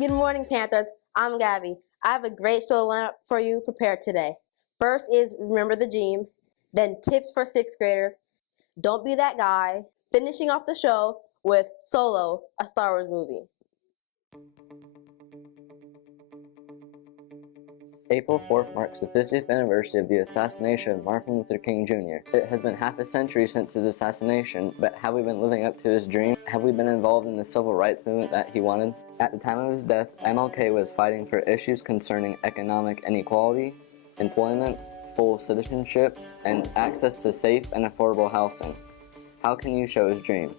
Good morning, Panthers. I'm Gabby. I have a great show lineup for you prepared today. First is Remember the Dream, then Tips for 6th graders, Don't Be That Guy, finishing off the show with Solo, a Star Wars movie. April 4th marks the 50th anniversary of the assassination of Martin Luther King Jr. It has been half a century since his assassination, but have we been living up to his dream? Have we been involved in the civil rights movement that he wanted? At the time of his death, MLK was fighting for issues concerning economic inequality, employment, full citizenship, and access to safe and affordable housing. How can you show his dream?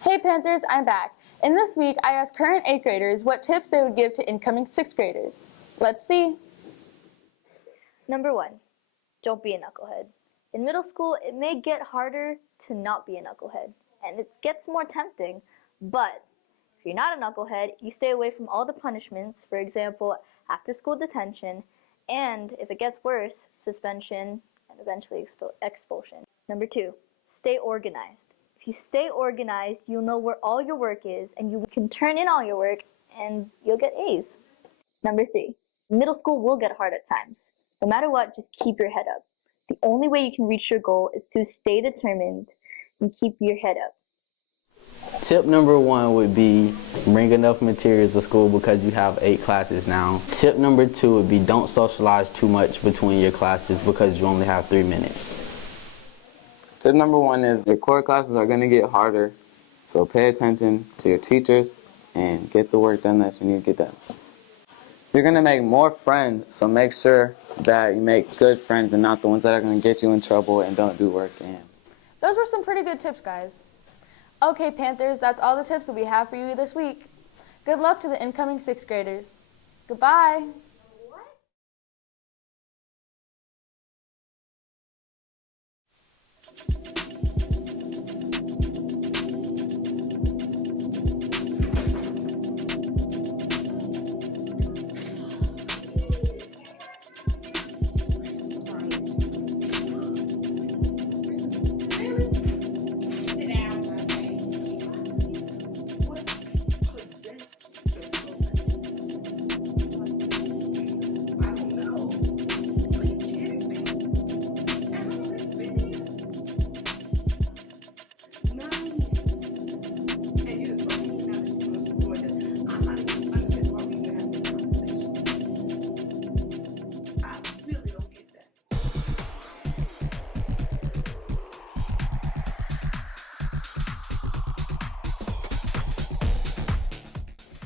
Hey Panthers, I'm back. And this week I asked current 8th graders what tips they would give to incoming 6th graders. Let's see. Number 1, don't be a knucklehead. In middle school, it may get harder to not be a knucklehead, and it gets more tempting, but if you're not a knucklehead, you stay away from all the punishments, for example, after school detention, and if it gets worse, suspension, and eventually expulsion. Number 2, stay organized. If you stay organized, you'll know where all your work is, and you can turn in all your work, and you'll get A's. Number 3, middle school will get hard at times. No matter what, just keep your head up. The only way you can reach your goal is to stay determined and keep your head up. Tip number 1 would be bring enough materials to school because you have 8 classes now. Tip number 2 would be don't socialize too much between your classes because you only have 3 minutes. Tip number 1 is your core classes are going to get harder, so pay attention to your teachers and get the work done that you need to get done. You're going to make more friends, so make sure that you make good friends and not the ones that are going to get you in trouble and don't do work. Those were some pretty good tips, guys. Okay, Panthers, that's all the tips that we have for you this week. Good luck to the incoming 6th graders. Goodbye.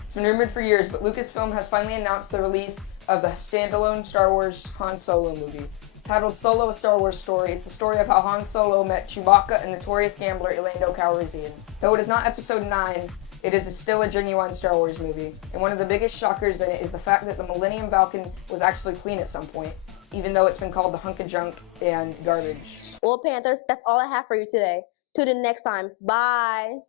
It's been rumored for years, but Lucasfilm has finally announced the release of the standalone Star Wars Han Solo movie. Titled Solo: A Star Wars Story, it's the story of how Han Solo met Chewbacca and notorious gambler Lando Calrissian. Though it is not Episode 9, it is still a genuine Star Wars movie, and one of the biggest shockers in it is the fact that the Millennium Falcon was actually clean at some point, even though it's been called the hunk of junk and garbage. Well, Panthers, that's all I have for you today. Tune in next time. Bye.